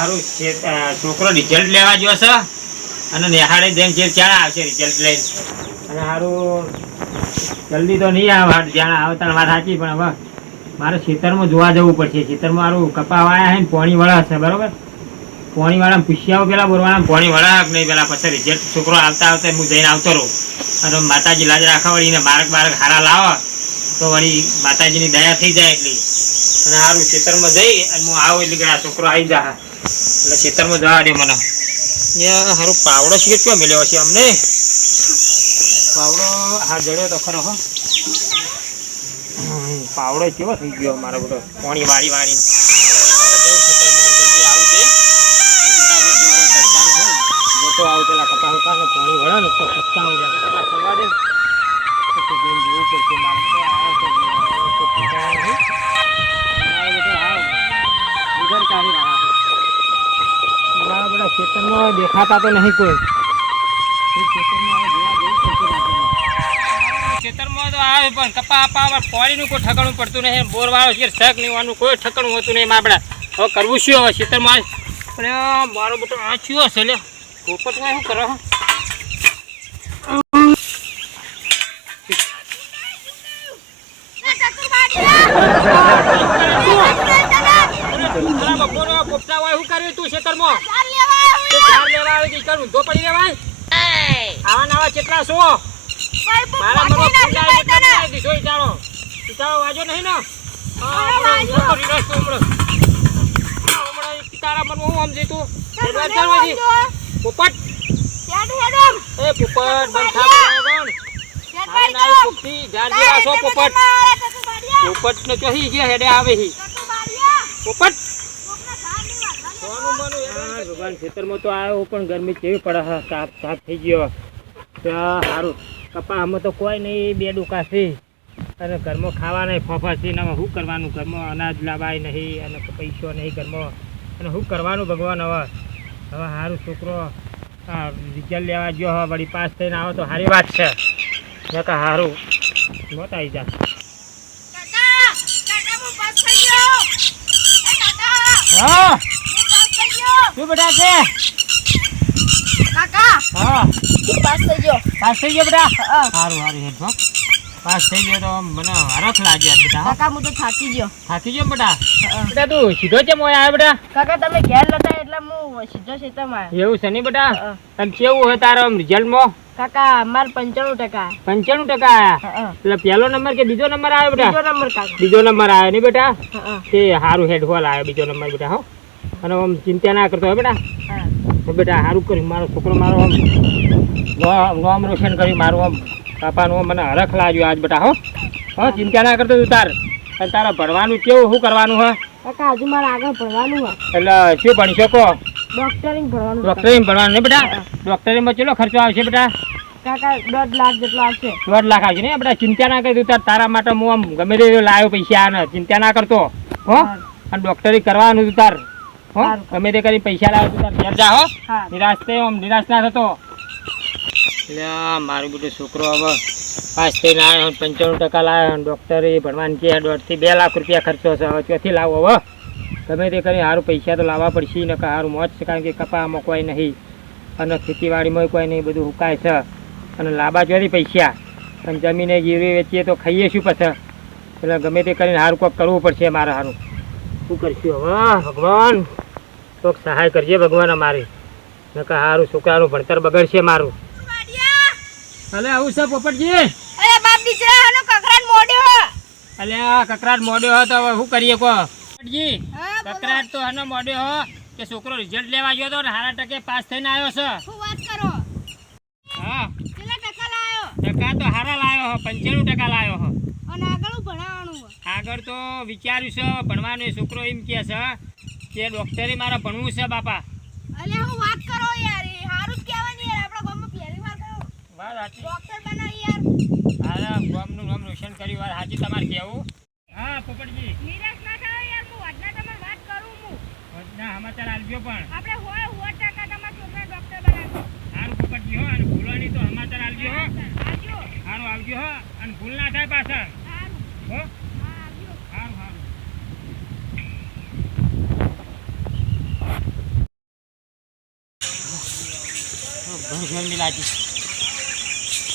હારું છોકરો રિઝલ્ટ લેવા ગયો છે. અને નિહાળે જેમ જે ક્યાં આવશે રિઝલ્ટ લઈને? અને સારું જલ્દી તો નહીં આવે જ્યાં આવે તારે વાત સાચી, પણ હવે મારે ખેતરમાં જોવા જવું પડશે. ખેતરમાં મારું કપા વાળા છે ને પોણી વાળા છે, બરોબર? પોણી વાળા પૂછ્યા પેલા બોલવાના પોણી વાળા નહીં પેલા? પછી રિઝલ્ટ છોકરો આવતા આવતા હું જઈને આવતો રહું. અને માતાજી લાજ રાખવા વળીને બાળક બાળક હારા લાવે, તો વળી માતાજીની દયા થઈ જાય એટલી. અને સારું ખેતરમાં જઈ અને હું આવું એટલે કે આ છોકરો આવી જા એટલે ખેતરમાં જવા દે મને યા સારું પાવડો છે ક્યાં મળ્યો છે અમને પાવડો હા જડ્યો તો ખરો હો પાવડો કેવો થઈ ગયો મારો બધો પાણી વાળી વાળી આવું પેલા કપા ને પાણી વળે ને તો પસ્તાવું જાય કપા ખરવા દે જોવું પડશે મારે તો છે તો ખેતરમાં દેખાતા તો નહીં કોઈ. ખેતરમાં તો આવે પણ કપા આવે કોઈ ઠકાણું પડતું નહીં. બોર વાળો છે શક લેવાનું કોઈ ઠકાણું હોતું નહીં આપણે. હવે કરવું શું હવે ખેતરમાં? અરે મારો બેટો આ ચિયો છે લે પોપટમાં શું કરો? પોપટા હોય શું કર્યું તું ખેતરમાં? તે આવી ગઈ પડી રે ભાઈ. આવા નવા કેટલા છો? મારા મનમાં ફૂંડાય એટલા દીધો ઈ તારો. વાજો નહીં ને? તારા મનમાં હું સમજી તું. પોપટ. એ પોપટ બંધ થા પોપટી. જેવા છો પોપટ પોપટ ને કહી ગયા હેડે આવે હી. પોપટ. ભગવાન ખેતરમાં તો આવ્યો પણ ગરમી કેવી પડે હા સાફ તાપ થઈ ગયો. ત્યાં સારું કપામાં તો કોઈ નહીં બે ડુકાશી અને ઘરમાં ખાવા નહીં ફોફા છે ને શું કરવાનું? ઘરમાં અનાજ લાવાય નહીં અને પૈસો નહીં ઘરમાં. અને શું કરવાનું ભગવાન હવે? હવે સારું છોકરો આ રિઝલ્ટ લેવા ગયો હવે વળી પાસ થઈને આવો તો સારી વાત છે. નકા સારું મોત આવી જા હા? શું બેટા છે? હા. પાસ થઈ ગયો. બેટા? સારું સારું હેડ પાસ થઈ ગયો તો મને હરખ લાગ્યા બેટા કાકા હું તો થાકી ગયો. થાકી ગયો બેટા? બેટા તું સીધો છે મોય આવ્યો બેટા? કાકા તમે ઘેર નતા એટલે હું સીધો છે આવ્યો. એવું છે નહીં બેટા. તને કેવું હોય તારો રિઝલ્ટમાં કાકા માર પંચાણું ટકા. પંચાણું ટકા એટલે પહેલો નંબર કે બીજો નંબર આવ્યો બેટા? બીજો નંબર કાકા. બીજો નંબર આવ્યો નહીં બેટા? તે સારું હેડફોન આવ્યો બીજો નંબર બેટા હો. અને આમ ચિંતા ના કરતો હોય બેટા. હા. બેટા સારું કર્યું મારો છોકરો મારો આમ નામ રોશન કર્યું મારું આમ પાપાનું મને હરખ લાગ્યું આજ બેટા હો. હા ચિંતા ના કરતો તું તાર. અને તારા ભણવાનું કેવું શું કરવાનું હા? કાકા હજુ મારે આગળ ભણવાનું હોય એટલે શું ભણી શકો ડોક્ટરિંગ ભણવાનું ડોક્ટરિંગ ભણવાનું ને બેટા? ડોક્ટરીમાં કેટલો ખર્ચો આવશે બેટા? કાકા દોઢ લાખ જેટલો આવશે. દોઢ લાખ આવશે ને? બેટા ચિંતા ના કરતું તાર. તારા માટે હું આમ ગમે તે લાવ્યો પૈસા આને ચિંતા ના કરતો હો. અને ડોક્ટરી કરવાનું તું તાર. હો. ગમે તે કરી પૈસા લાવ્યો તું ઘેર જા હો. નિરાશ થયો આમ નિરાશ ના થતો. એટલે મારું બધું છોકરો હવે પાસ થઈને આવ્યો પંચાણું ટકા લાવ્યો ડૉક્ટરે ભણવાનું કે દોઢથી બે લાખ રૂપિયા ખર્ચો છે હવે ત્યાંથી લાવો હવે ગમે તે કરી સારું પૈસા તો લાવવા પડશે ને સારું મોજ છે કારણ કે કપામાં કોઈ નહીં અને ખેતીવાડીમાં કોઈ નહીં બધું હુકાય છે. અને લાંબા ચોથી પૈસા. અને જમીને ગીરવી વેચીએ તો ખાઈએ શું પછી? એટલે ગમે તે કરીને સારું કોઈક કરવું પડશે મારે સારું. શું કરશું હવે ભગવાન? કોઈક સહાય કરજે ભગવાન અમારી. નકર સારું છોકરાનું ભણતર બગડશે મારું. અલે આવું છે પોપટજી? અરે બાપ દીકરા આનો કકરાટ મોડ્યો અલે આ કકરાટ મોડ્યો હો તો હવે શું કરીએ કો પોપટજી કકરાટ તો આનો મોડ્યો હો કે છોકરો રિઝલ્ટ લેવા ગયો તો ને હારા ટકે પાસ થઈને આવ્યો છે. શું વાત કરો? હા. કેટલા ટકા લાયો? ટકા તો હારા લાવ્યો હો પંચાણું ટકા લાવ્યો હો. અને આગળ ભણાવવાનું આગળ તો વિચાર્યું છે ભણવાનું એ છોકરો એમ કહે છે કે ડોક્ટરી મારે ભણવું છે બાપા. અલે હું વાત કરો યાર એ હારું જ કહેવાની યાર આપણા ગામમાં પહેલી વાર કયો વાત સાચી. ડોક્ટર બનાવી યાર. હારા ગામનું નામ રોશન કર્યું વાર સાચી તમારે કહેવું. હા પોપટજી. નિરાશ ના થાઓ યાર હું વાતના તમારે વાત કરું હું વાતના સમાચાર આલજો પણ. આપણે હોય હોય ટકા તમારા છોકરા ડોક્ટર બનાવી હારું પોપટજી હો અને ભૂલવાની તો સમાચાર આલજો હો. આવજો. હારું આવજો હો અને ભૂલ ના થાય પાછા. હારું. હો હા આવજો સારું સારું હતી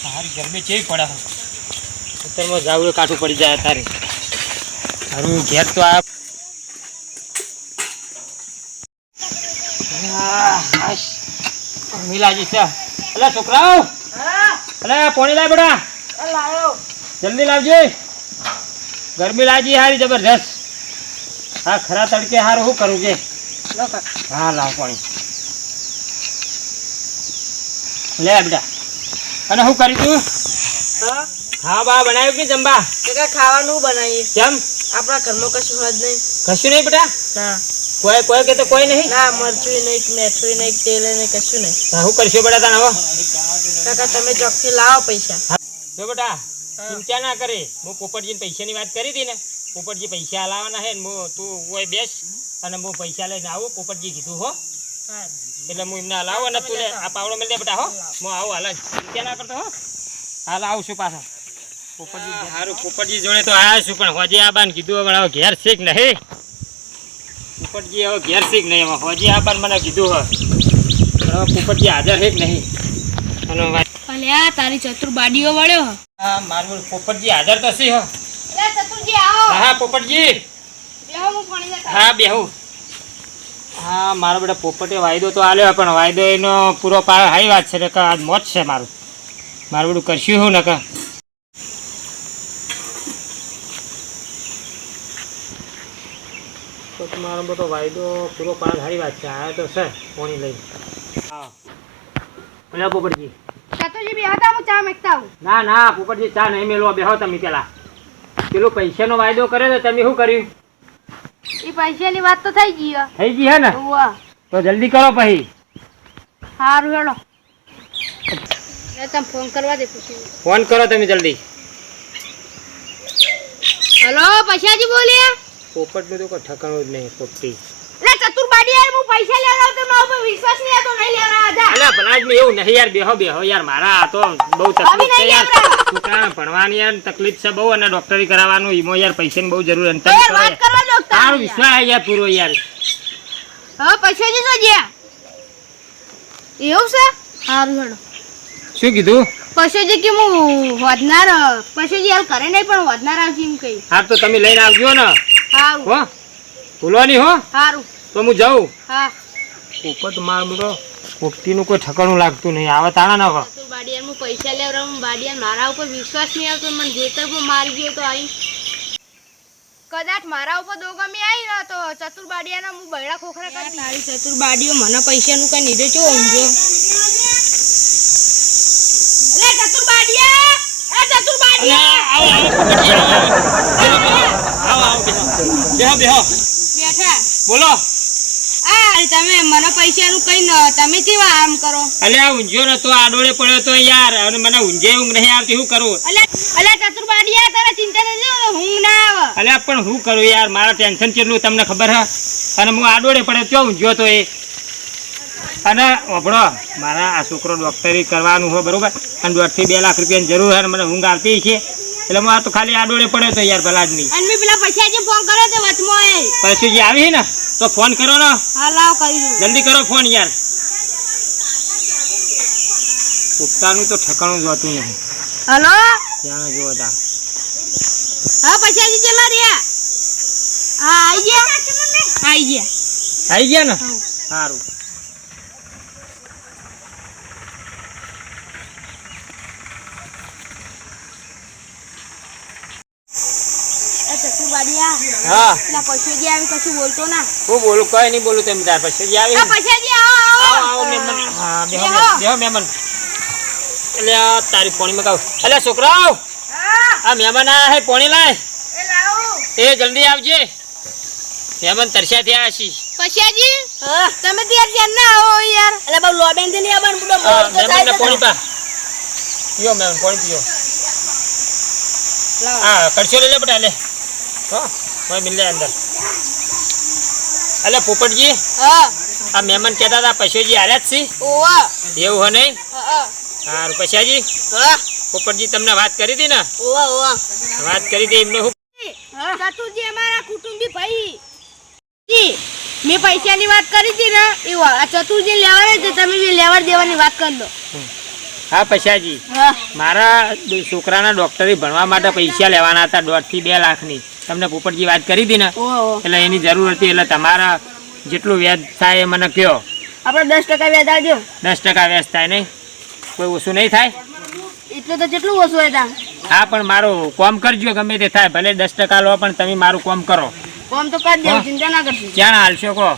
સારી ગરમી કેવી પડે અત્યારમાં જાવું કાઠું પડી જાય તારે. તારું ઘેર તો આ લાગી છે. અલા છોકરાઓ. અલા પોણી લાય બેટા. જલ્દી લાવજે. ગરમી લાગી હારી જબરજસ્ત. હા ખરા તડકે હારું શું કરું કે? હા લાવ પાણી. લે બેટા. અને શું કરી તું? હા બા બનાવ્યું કે જમવા? ખાવાનું બનાવી કેમ? આપણા ઘરમાં કશું હોય જ નહીં. કશું નહીં બેટા? ના. કોઈ કોઈ કે તો કોઈ નહીં? ના મરચું નહીં મેઠું નહીં તેલ નહીં કશું નહીં. શું કરશો બેટા તને હવે? કાકા તમે ચોખ્ખી લાવો પૈસા. જો બેટા ચિંતા ના કરે. હું પોપટજીને પૈસાની વાત કરી હતી ને. પોપટજી પૈસા લાવવાના હે ને હું તું કોઈ બેસ અને હું પૈસા લઈને આવું. પોપટજી કીધું હો. એટલે હું એમને લાવો ને તું આ પાવડો મેળ દે બેટા હો. હું આવું હાલ જ. ચિંતા ના કરતો હો? હાલ આવું છું પાછા પોપટજી સારું પોપટજી જોડે તો આવ્યા છું પણ હોજી આબાને કીધું હવે હવે ઘેર શીખ નહીં પોપટજી હવે ઘેર શીખ નહીં હવે હોજી આબાને મને કીધું હે પણ હવે પોપટજી હાજર છે કે નહીં? અને તારી ચતુર બાડીઓ વળ્યો હા મારું પોપટજી હાજર તો છે હો? હા હા પોપટજી બેહો હું પાણી લેતા હા બેહું. હા મારો બેટા પોપટે વાયદો તો આલ્યો પણ વાયદો એનો પૂરો પાર હાઈ વાત છે કે આજ મોત છે મારું. મારું બધું કરશું હું નકા તો મારો બધો વાયદો પૂરો પાર સારી વાત છે આ તો છે પોણી લઈ હા. બોલો પોપટજી. ચતુરજી બી હતા હું ચા મેકતા હું ના ના પોપટજી ચા નહીં મેળવો બેહો તમે પેલા. પેલું પૈસાનો વાયદો કર્યો તો તમે શું કર્યું? એ પૈસાની વાત તો થઈ ગઈ થઈ ગઈ હે ને? તો જલ્દી કરો પછી. સારું હેડો તમે ફોન કરવા દે પૂછી. ફોન કરો તમે જલ્દી. હલો પૈસાજી બોલ્યા પોપટનું તો કોઈ ઠકાણું જ નહીં પોપટી. લે ચતુર યાર હું પૈસા લેવડાવ તો મારા વિશ્વાસ નહીં નહીં અલા એવું નહીં યાર બેહો બેહો યાર મારા આ તો બહુ તકલીફ છે નહીં યાર. લેવડાવ. ભણવાની યાર તકલીફ છે બહુ અને ડોક્ટરી કરાવવાનું ઈમો યાર પૈસાની બહુ જરૂર અને તો તમે કરો વાત યાર. કરવા દો તારો વિશ્વાસ યાર પૂરો યાર. હવે પૈસાજી તો જ્યાં? એવું છે? હારું હેડો. શું કીધું? પૈસાજી કે હું વધનાર પૈસાજી હાલ કરે નહીં પણ વધનાર આવશે એમ કહી. હા તો તમે લઈને આવજો ને. હારું. હો? ભૂલવાની હો હારું તો હું જાઉં હા પોપટ માર બધો પોપટીનું કોઈ ઠકાણું લાગતું નહીં આવે તાણા ના હોય ચતુર બાડિયાર હું પૈસા લેવડાવ બાડિયાર મારા ઉપર વિશ્વાસ નહીં આવતો મને જેતર પર મારી ગયો તો અહીં કદાચ મારા ઉપર દોગમી આવી ને તો ચતુર બાડિયાના હું બૈડા ખોખરા કરી તારી ચતુર બાડીઓ મને પૈસાનું કઈ નીધે ચો ઊંઘો લે ચતુર બાડિયા એ ચતુર બાડિયા આવો આવો આવો આવો બેહો બેહો બોલો. આ તમે મને પૈસાનું કઈ તમે કેવા આમ કરો? અલે આ ઊંઝ્યો નતો આડોળે પડ્યો તો યાર અને મને ઊંઝે ઊંઘ નહીં આવતી શું કરું? અલે અલે તારે ચિંતા નથી ઊંઘ ના આવે. અલે પણ શું કરું યાર મારા ટેન્શન કેટલું તમને ખબર હ? અને હું આડોળે પડ્યો ક્યો ઊંઝ્યો તો એ? અને ઓભળો મારા આ છોકરો ડોક્ટરી કરવાનું હોય બરોબર? અને દોઢથી બે લાખ રૂપિયાની જરૂર હોય અને મને ઊંઘ આવતી છે. એટલે હું આ તો ખાલી આડોળે પડ્યો તો યાર ભલા નહીં અને મેં પેલા પૈસા જે ફોન કર્યો તે વચમાં એ. પછી જે આવી ને તો ફોન કરો ને. હા લાવ કરી દઉં. જલ્દી કરો ફોન યાર. પોતાનું તો ઠકાણું જોતું નહીં હલો? ત્યાં જો તા. હા પૈસા જે ચલા રહ્યા? હા આઈ ગયા? આઈ ગયા. આવી ગયા ને? સારું એ ચતુર બાડિયા હા. પછી જે આવી કશું બોલતો ના. હું બોલું કઈ નહીં બોલું તેમ તાર પછી જે આવી આ પૈસા જે આવો આવો. આવો આવો મહેમાન. હા બેહો બેહો. બેહો એટલે આ તારી પોણી મગાવ. એટલે છોકરાઓ આ મહેમાન આયા હે પોણી લાય. એ લાવો. એ જલ્દી આવજે. મહેમાન તરસ્યા થયા હશી. પૈસાજી તમે ત્યાર જ્યાં ના આવો યાર. એટલે બહુ લોબેનથી નહીં આવવાનું બુડો હા, મહેમાનને પોણી પા. પીઓ મહેમાન પોણી પીઓ. હા કરશો લે લે બેટા લે. હો. ભાઈ મિલ અંદર. અલે પોપટજી હા. આ મહેમાન કહેતા હતા પશુજી હાલ્યા જ છે. ઓવા એવું હો નહીં? હા પશાજી હા પોપટજી તમને વાત કરી હતી ને? ઓવા ઓવા વાત કરી હતી એમને હું ચતુરજી અમારા કુટુંબી ભાઈ. જી મેં પૈસાની વાત કરી હતી ને એ વા- આ ચતુરજી લેવાના છે તમે બી લેવા દેવાની વાત કરી દો હા પૈસાજી. મારા છોકરાના ડોક્ટરી ભણવા માટે પૈસા લેવાના હતા દોઢથી બે લાખની. તમને પોપટજી વાત કરી હતી ને એટલે એની જરૂર હતી એટલે તમારા જેટલું વ્યાજ થાય એ મને કહો આપણે દસ ટકા વ્યાજ આવજો દસ ટકા વ્યાજ થાય નહીં? કોઈ ઓછું નહીં થાય? એટલું તો કેટલું ઓછું હોય હા પણ મારું કોમ કરજો ગમે તે થાય ભલે દસ ટકા લો પણ તમે મારું કોમ કરો. કોમ તો કરી દેવું ચિંતા ના કરશું. ક્યાં હાલશો કહો?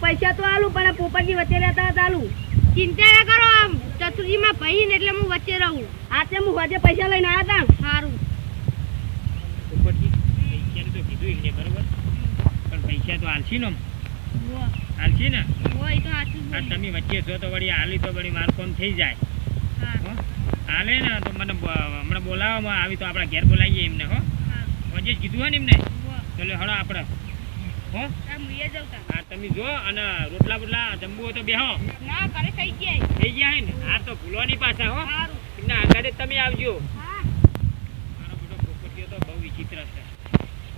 પૈસા તો આલું પણ પોપટજી વચ્ચે રહેતા હતા આલું. ચિંતા ના કરો આમ. ચતુર્જીમાં ભાઈ ને એટલે હું વચ્ચે રહું. આજે હું વચ્ચે પૈસા લઈને આવ્યા હતા સારું. પૈસાનું લે બરોબર? પણ પૈસા તો આલશી ને આલશી ને? આ તમે વચ્ચે છો તો વળી હાલી તો વળી મારું કોમ થઈ જાય. હાલે ને તો મને હમણાં બોલાવવામાં આવી તો આપણા ઘેર બોલાવીએ એમને હો? વચ્ચે જ કીધું હોય ને એમને? ચલો હળો આપણે હો? હા તમે જો અને રોટલા બોટલા જમવું હોય તો બેહો. ના થઈ ગયા. થઈ ગયા હે ને? આ તો ભૂલો નહીં પાછા હો? એમના આગળ તમે આવજો મારો બધો પોપટીયો તો બહુ વિચિત્ર છે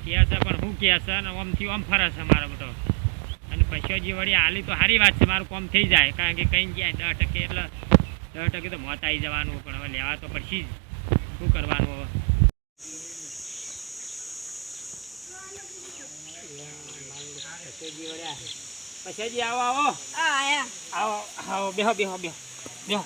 કે છે પણ હું કે છે અને ઓમથી ઓમ ફરે છે મારો બધો. અને પૈસાજી વળી હાલી તો સારી વાત છે મારું કોમ થઈ જાય. કારણ કે કંઈ જાય દસ ટકે એટલે દસ ટકે તો મોત આવી જવાનું પણ હવે લેવા તો પછી જ. શું કરવાનું હવે? પૈસાજી આવો આવો. આવો આવો બેહો બેહો બેહો બેહો.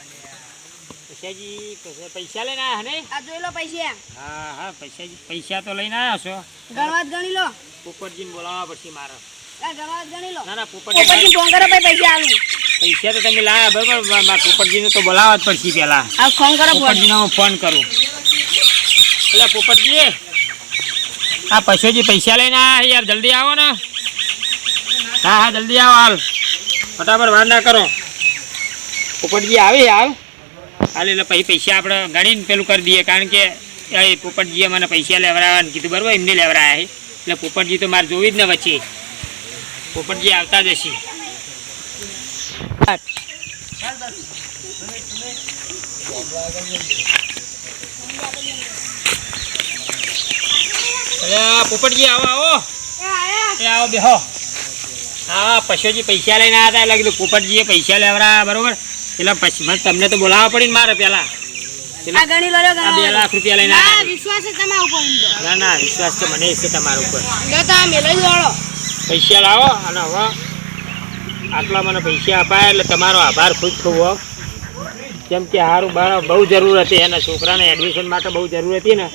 પૈસાજી પૈસા- પૈસા લઈને આવ્યા ને? આ જોઈ લો પૈસા. હા હા પૈસાજી પૈસા તો લઈને આવ્યા છો. ગણવાત ગણી લો. પોપટજીને બોલાવવા પડશે મારે. આ ગણી લો. ના ના પોપટજી ફોન કરો ભાઈ પૈસા આલું. પૈસા તો તમે લાયા બરાબર મારા પોપટજીને તો બોલાવવા જ પડશે પહેલા. આ ફોન કરો પોપટજીને હું ફોન કરું. એટલે પોપટજી. આ પશુજી પૈસા લઈને આવ્યા યાર જલ્દી આવો ને. હા હા જલ્દી આવો હાલ. ફટાફટ વાર ના કરો. પોપટજી આવી હાલ. હાલ એટલે પછી પૈસા આપણે ગણીને પેલું કરી દઈએ. કારણ કે એ પોપટજીએ મને પૈસા લેવડાવવાનું કીધું, બરાબર, એમને લેવડાયા એટલે પોપટજી તો મારે જોવી જ ને વચ્ચે. પોપટજી આવતા જ હશે. પોપટજી, આવો આવો. આવો બેહો. હા પશુજી પૈસા લઈને આવ્યા હતા, એટલે કીધું, પોપટજીએ પૈસા લેવડા બરોબર. એટલે પછી મને તમને તો બોલાવવા પડી મારે પેલા. બે લાખ રૂપિયા લઈને વિશ્વાસ તમારા ઉપર ના ના વિશ્વાસ તો મને છે તમારા ઉપર. પૈસા લાવો અને હવે આટલા મને પૈસા અપાય એટલે તમારો આભાર ખૂબ ખૂબ હો. કેમ કે સારું બાર બહુ જરૂર હતી. એના છોકરાને એડમિશન માટે બહુ જરૂર હતી ને.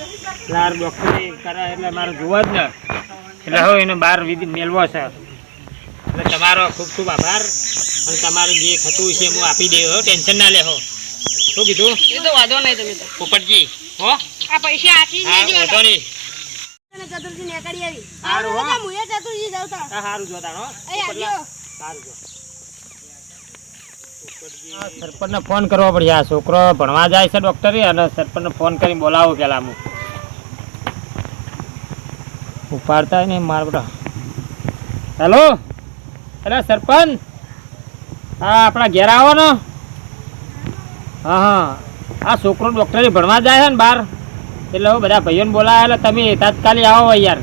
એટલે હાર ડૉક્ટરે એટલે મારે જોવા જ ને. એટલે હવે એને બહાર વિધિ મેળવો છે. એટલે તમારો ખૂબ ખૂબ આભાર. અને તમારે જે થતું છે હું આપી દેવો ટેન્શન ના લેહો શું કીધું? એ તો વાંધો નહીં તમે તો. પોપટજી હો? આ પૈસા આખી હા વાંધો નહીં. ચતુર્થી નીકળી આવી. હારું, હો. હું એ ચતુર્થી જાઉં તા હા સારું જોતા હો. એ આવ્યો સારું જો. સરપંચને ફોન કરવો પડશે આ છોકરો ભણવા જાય છે ડૉક્ટરે અને સરપંચને ફોન કરીને બોલાવો પેલા હું. ઉપાડતા નહીં મારા બધા હેલો? અરે સરપંચ? હા આપણા ઘેર આવો ને. હા હા. આ છોકરો ડૉક્ટરે ભણવા જાય છે ને બહાર. એટલે હું બધા ભાઈઓને બોલાવે એટલે તમે તાત્કાલિક આવો યાર.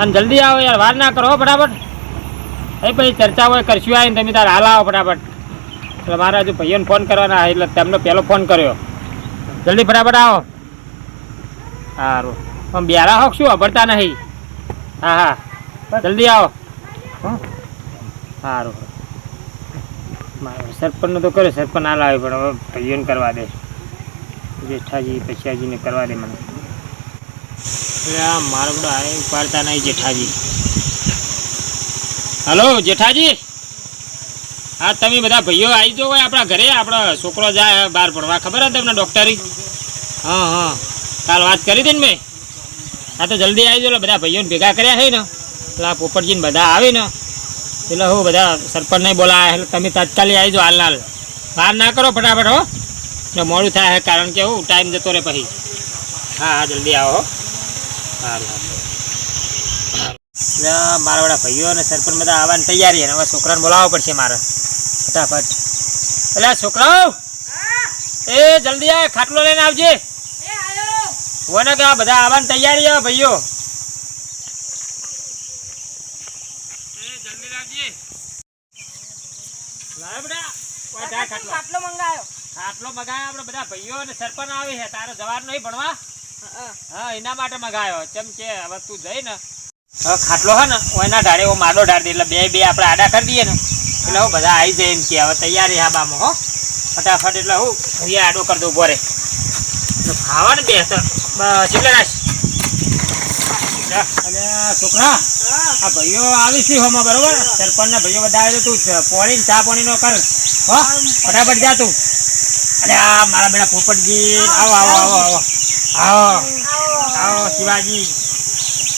અને જલ્દી આવો યાર વાર ના કરો હો ફટાફટ. એ પછી ચર્ચા હોય કરશું આવીને તમે તારે હાલ આવો ફટાફટ. એટલે મારા હજુ ભાઈઓને ફોન કરવાના એટલે તેમનો પહેલો ફોન કર્યો. જલ્દી ફટાફટ આવો. સારું. પણ બેરા હોક શું અભરતા નહીં? હા હા. જલ્દી આવો. હો? સારું. સરપંચનું તો કર્યો, સરપંચ ના લાવે, પણ હવે ભાઈઓને કરવા દે. જેઠાજી, પછિયાજીને કરવા દે મને. એટલે આ મારા બધા આ ઉપાડતા નહીં જેઠાજી. હલો, જેઠાજી? હા, તમે બધા ભાઈઓ આવી જો હોય આપણા ઘરે? આપણા છોકરો જાય, બહાર ભણવા. ખબર હતી તમને ડૉક્ટરી? હા હા. કાલ વાત કરી હતી ને મેં? હા, તો જલ્દી આવી જો બધા ભાઈઓને ભેગા કર્યા છે ને. એટલે પોપટજીને બધા આવે ને. એટલે હું બધા સરપંચને બોલાયા એટલે તમે તાત્કાલિક આવી જાઓ હાલ હાલ બહાર ના કરો ફટાફટ હો. ને મોડું થાય કારણ કે હું ટાઈમ જતો રહે પછી. હા હા જલ્દી આવો હો. સારું સારું એટલે મારા બધા ભાઈઓ અને સરપંચ બધા આવવાની તૈયારી અને હવે છોકરાને બોલાવવો પડશે મારે. ફટાફટ. એટલે છોકરાઓ એ જલ્દી આ ખાટલો લઈને આવજે. આયો. કે આ બધા આવવાની તૈયારી આવે ભાઈઓ. જા ખાટલો. ખાટલો મંગાયો. ખાટલો મગાયો આપણે બધા ભાઈઓ અને સરપંચ આવે છે. તારે જવાનું નહીં ભણવા? હા એના માટે મગાયો. ચમ કે હવે તું જઈ ને. હવે ખાટલો હે ને એના ઢાળે એવો માડો ઢાળ દે. એટલે બે બે આપણે આડા કરી દઈએ ને. એટલે હું બધા આવી જાય એમ કે હવે તૈયારી હા બામો હો. ફટાફટ એટલે હું અહીંયા આડો કરી દઉં બોરે ખાવા ને બે તો બસ એટલે અને આ છોકરા. આ ભાઈઓ આવી છે હોમાં બરોબર સરપંચ ના ભાઈઓ બધા આવે તો પોણી ચા પાણી નો કર હો ફટાફટ જા તું અરે આ મારા બેટા પોપટજી આવો આવો આવો આવો આવો આવો શિવાજી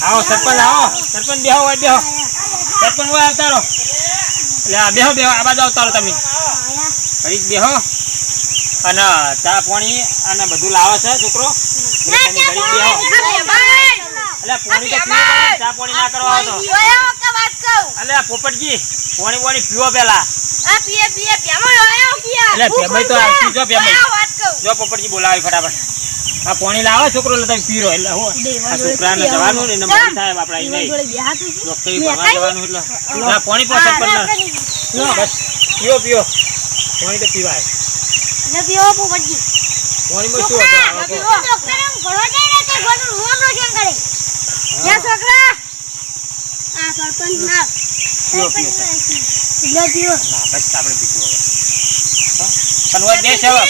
આવો સરપંચ આવો સરપંચ બેહો હોય બેહો સરપંચ હોય અવતારો એટલે આ બેહો બેહો આ બાજુ અવતારો તમે ઘડીક બેહો અને ચા પાણી અને બધું લાવે છે છોકરો તમે બેહો એટલે પાણી તો પીવો ચા પાણી ના કરવા આવો તો. અલે આ પોપટજી પાણી પાણી પીવો પેલા. એટલે પેમાઈ તો આવતી જો કહું. જો પોપટજી બોલાવે ફટાફટ. આ પાણી લાવો છોકરો લે તમે પીરો. એટલે હો આ છોકરાને જવાનું ને નંબર સાહેબ થાય આપણા અહીં નહીં. ડોક્ટરી ભણવા જવાનું એટલે. આ પાણી પણ સરપંચ ના બસ. પીઓ પીઓ. પાણી તો પીવાય. પીઓ પાણીમાં શું હતું આ. ના બસ આપણે પીશું હવે. પણ હોય બેસ હવે.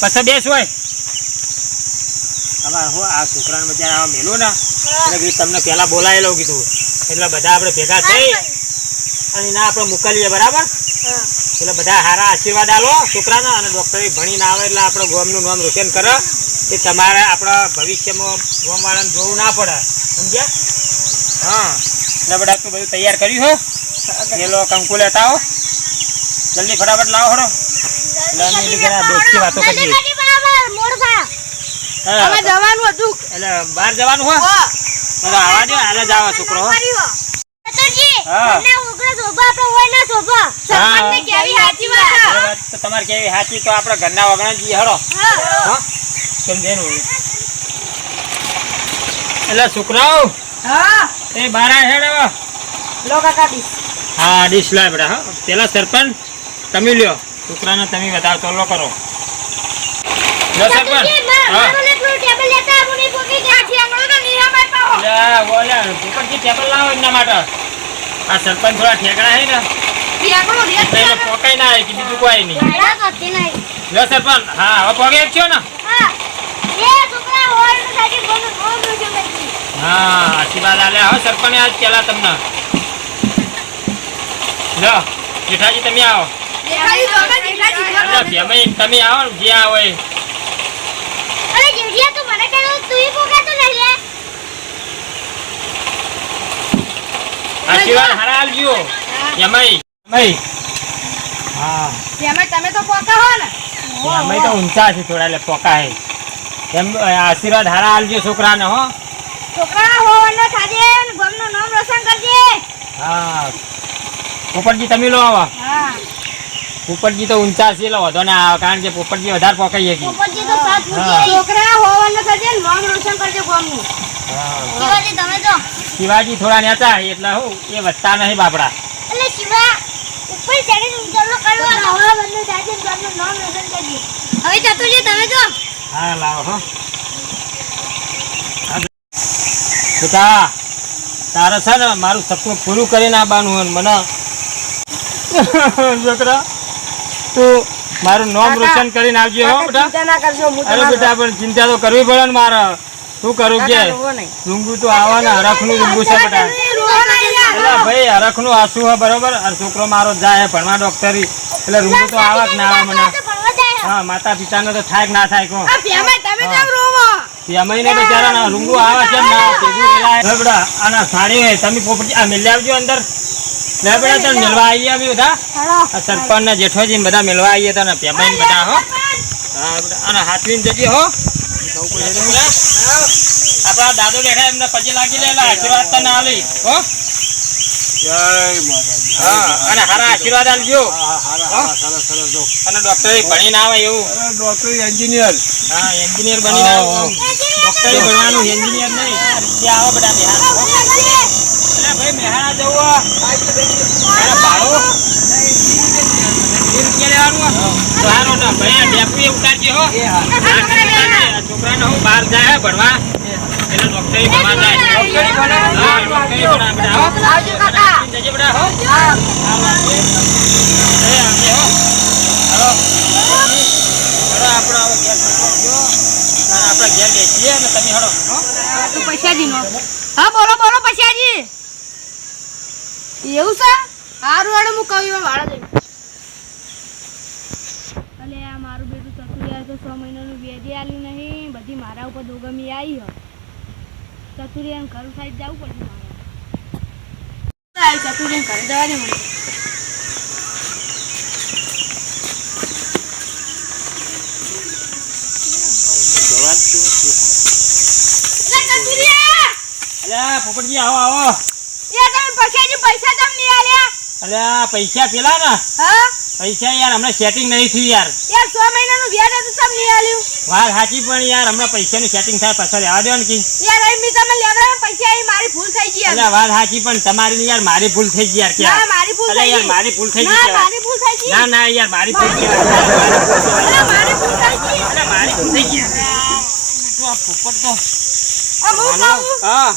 પછી બેસ હોય. હવે હું આ છોકરાને બજાર આવા મેલું ને એટલે તમને પહેલા બોલાયેલો કીધું. એટલે બધા આપણે ભેગા થઈ અને ના આપણે મોકલીએ બરાબર? એટલે બધા સારા આશીર્વાદ આલો છોકરાના અને ડોક્ટરે ભણીને આવે એટલે આપણે ગોમનું નામ રોશન કરે. એ તમારે આપણા ભવિષ્યમાં ગોમવાળાને જોવું ના પડે સમજ્યા હા એટલે બધા તૈયાર કર્યું હો પેલો કંકુ લેતા આવો જલ્દી ફટાફટ લાવો હડો બેસતી વાતો કરીએ જવાનું હતું એટલે બહાર જવાનું હો તો આવા દો હાલ જ આવો છોકરો હા. એ તો તમારે કેવી હાચી તો આપડે ઘરના વગણા જઈએ હડો હા. હા સમજેનું એટલે છોકરાઓ એ બારા આ હેડ. હવે લો કાકા ડીશ. હા ડીશ લાય બેટા હા. પેલા સરપંચ તમે લ્યો. છોકરાને તમે વધારે ચોલો કરો. સરપંચ. હા. ટેબલ લાવો એમના માટે. આ સરપંચ થોડા ઠેકડા હે ને. પોકાઈ ના આવે કે બીજું કોઈ નહીં. લ્યો સરપંચ હા હવે પગે જ છો ને? હા. આશીર્વાદ આલે આવો સરપંચ આજ પેલા તમને. લો જેઠાજી તમે આવો. તમે આવો જે આવો એ. આશીર્વાદ હારા આલજો હા. એમાં તમે તો પોકા હો ને. તો ઊંચા છે થોડા એટલે પોકા હે. એમ આશીર્વાદ હારા આલજો છોકરાને હો. છોકરા હોવાનો થાજે ને ગમનું નામ રોશન કરજે. હા. પોપટજી તમે લો આવા. હા. પોપટજી તો ઊંચા છે લો વધો ના કારણ કે પોપટજી વધારે પોકાઈ ગઈ હા. છોકરા હોવાનો થાજે ને નામ રોશન કરજે ગમનું. શિવાજી તમે તો શિવાજી થોડા નેતા એટલે હું એ વધતા નહીં બાપડા. એટલે શિવા ઉપર ચડીને ઉતરલો કરવા હવા બંધ થાજે ને ગમનું નામ રોશન કરજે હવે ચતુરજી તમે તો હા લાવો હો. બેટા તારે છે ને મારું સપનું પૂરું કરીને આવવાનું હોય મને. છોકરા તું મારું નામ રોશન કરીને આવજે હો બેટા. અરે બેટા પણ ચિંતા તો કરવી પડે ને મારે. શું કરું કે? ડુંગુ તો આવા ને હરખનું ડુંગુ છે બેટા. ભાઈ હરખનું આસુ હોય બરોબર? છોકરો મારો જાય ભણવા ડોક્ટરી એટલે રૂંગુ તો આવા જ ના આવે મને. હા માતા પિતાનો તો થાય ના થાય કહો એમાંય ને બચારાના રૂંગુ આવે છે ને ભેગું આના સાડી હોય તમે પોપટી આ મેલ્યા આવજો અંદર. લેબડા તને મેલવા આવીએ અમે બધા. આ સરપંચ ને જેઠોજી ને બધા મેલવા આવીએ તને પેમાઈ ને બધા હો. અને હાથવીને જજે હો. આપણા દાદો બેઠા એમને પગે લાગી લેલા. આશીર્વાદ તને આલી હો. હા અને હારા આશીર્વાદ આલજો અને ડોક્ટરે ભણી ના આવે એવું. એન્જિનિયર હા એન્જિનિયર બની આવો ડોક્ટરે ભણવાનું એન્જિનિયર નહીં. ત્યાં આવો બધા બિહાર અરે ભાઈ મેહાણા જવું અરે ભાડું? હો? હારો ને હો. હું બહાર જાય ભણવા. હા, બોલો બોલો પૈસાજી. એવું છે? સારું હારું હું કહું એમાં ભાડા દઈ અલે આ મારું બેટું ચતુરિયા તો છ મહિનાનું વેદી આલ્યું નહીં. બધી મારા ઉપર દોગમી આવી હ. ચતુરિયા ઘર સાઈડ જવું પડશે મારે. ચતુરિયા ઘરે જવા દે મને અલ્યા પોપટજી આવો આવો. એ તમે પૈસાજી પૈસા તમ નહીં આલ્યા? અલ્યા પૈસા પેલા ને? હા? પૈસા યાર હમણાં સેટિંગ નહીં થયું યાર. યાર છ મહિનાનું વ્યાજ હતું તમ નહીં આલ્યું? વાત સાચી પણ યાર હમણાં પૈસાનું સેટિંગ થાય પાછા લેવા દેવાનું કી. યાર અહીં મી તમે લેવડા પૈસા અહીં મારી ભૂલ થઈ ગઈ. અલ્યા વાત સાચી પણ તમારી યાર મારી ભૂલ થઈ ગઈ યાર ના મારી ભૂલ અલ્યા થઈ યાર મારી ભૂલ થઈ ગઈ મારી ભૂલ થઈ ગઈ. ના ના યાર મારી ભૂલ મારી કહેવાય. અરે મારી ભૂલ થઈ ગઈ. અલ્યા મારી ભૂલ થઈ ગઈ. તો આ પોપટ તો. આ હું હા.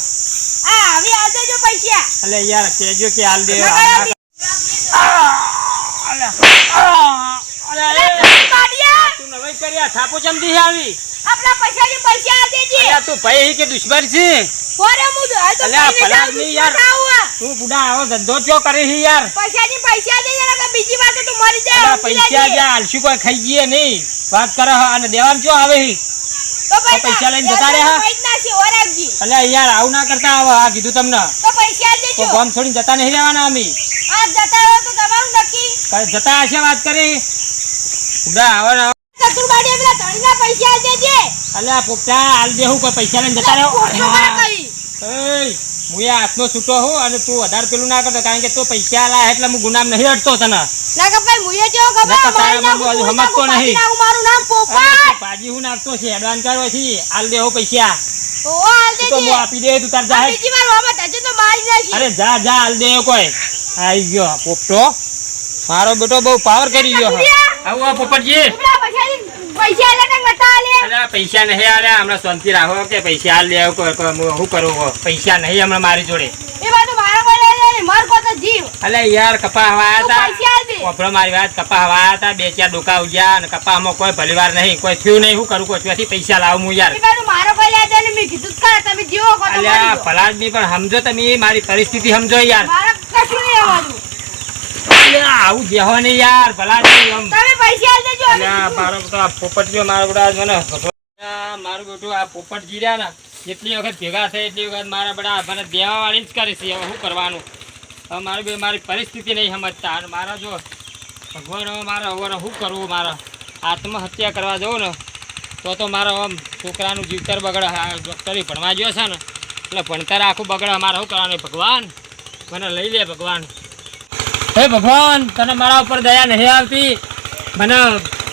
આ આવી આ દેજો પૈસા. અલ્યા યાર કહેજો કે હાલ દે ના, હાલ ના, ના. અલ્યા આ, અલ્યા અરે એ, તમે કાઢ્યા તું કરી આ થાપો આવી? આપણા પૈસાની પૈસા આ દેજે. અલ્યા તું ભાઈ કે દુશ્મન છે? ફોરે મુ જો આ તો અલ્યા, નહીં છું, યાર. તું બુડા આવો ધંધો ચો કરે છે યાર? પૈસાની પૈસા દે જરા કે બીજી વાત તો મરી જાય અલ્યા, પૈસા લેજે. જ્યાં કોઈ ખાઈ જઈએ નહીં. વાત કરે અને દેવાનું ચો આવે હી? તો પૈસા પૈસા લઈને જતા રહ્યા? પૈસા અલ્યા યાર આવું ના કરતા આવો આ કીધું તમને. તો પૈસા તો દેજો ગામ છોડીને જતા નહીં રહેવાના અમે. આ જતા હો તો તમારું નક્કી. જતા હશે વાત કરી? બુડા આવો. ચતુરબાડી પેલા ધણીના પૈસા આ દેજે. અલ્યા પોપટા હાલ દેવું કોઈ પૈસા લઈને જતા રહો. ખોટું મને હા. કહી. એય, હું એ હાથનો છૂટો હું અને તું વધારે પેલું ના કરતો કારણ કે તું પૈસા આલા એટલે હું ગુનામ નહીં અડતો તને. ના કે ભાઈ મુએ ખબર નકર તારા મારી બાબુ નાખું, હજુ હું સમજતો નહીં. મારું નામ પોપટ. તું હું નાખતો છે એડવાન્સ કરો છે હાલ દેવો પૈસા. ઓ હાલ તું તો હું આપી દે તું તાર જા બીજી વાર હોમાં થશે તો મારી નાખી. અરે જા જા હાલ દે કોઈ. આઈ ગયો પોપટો. મારો બેટો બહુ પાવર કરી ગયો હા. આવું આ પોપટજી ઉપલા પૈસાની પૈસા એટલે કંઈક નતા આલ્યા. અલ્યા પૈસા નહીં આલ્યા હમણાં શાંતિ રાખો કે પૈસા કોઈ કોઈ શું કરું પૈસા નહીં હમણાં મારી જોડે. એ બાજુ મારા કોઈ લઈ લે ને, માર કો તો જીવ. અલ્યા યાર કપા હવાયા હતા. આલ મારી વાત કપા હવાયા હતા બે ચાર ડોકા ઉગ્યા અને કપામાં કોઈ ભલીવાર નહીં કોઈ થયું નહીં શું કરું કોઈ ત્યાંથી પૈસા લાવું હું યાર. અલ્યા જાઓ. પણ સમજો તમે મારી પરિસ્થિતિ સમજો યાર. આવું દેહો નહીં યાર પલાદની આમ. તમે પૈસા આલ. મારો મને મારું બેટું આ પોપટ રહ્યા ને જેટલી વખત ભેગા થાય, એટલી વખત મારા બધા મને દેવા વાળી જ કરી છે હવે શું કરવાનું? હવે મારું બે મારી પરિસ્થિતિ નહીં સમજતા. અને મારા જો ભગવાન, હવે મારે, હવે શું કરવું? મારા આત્મહત્યા કરવા જવું ને, તો તો મારો આમ છોકરાનું જીવતર બગડે. ડૉક્ટરી ભણવા ગયો છે ને, એટલે ભણતર આખું બગડે. મારે શું કરવાનું? ભગવાન, મને લઈ લે ભગવાન. હે ભગવાન, તને મારા ઉપર દયા નહીં આવતી. મને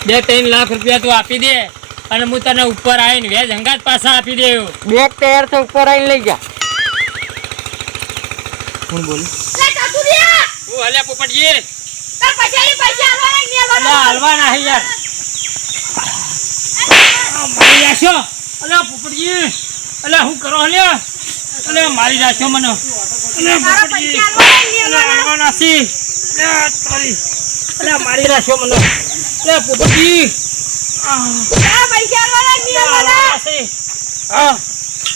બે ત્રણ લાખ રૂપિયા તું આપી દે. અને હું તને ઉપર આવીને વેજ હંગાત પાછા આપી દેવું બે તૈયાર તો ઉપર આવીને લઈ જા. હું બોલું? લે, ચતુરિયા! હું હલે પોપટજી તાર પૈસાની પૈસા આલવાના કે નહીં અલ્યા આલવાના? હલવા નહીં યાર. આ મારી રાખ્યો મને પોપટજી અલ્યા હું કરો અલ્યા અલ્યા મારી રાખ્યો મને. અલ્યા તારા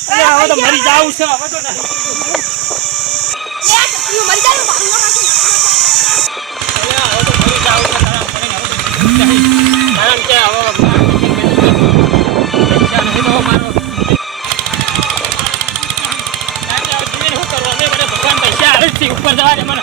અરે હવે તો મરી જાવ છે હવે તો નહીં. લે મરી જાવ મારું છે તારા મને હવે તો કારણ ઉપર જવા દે મને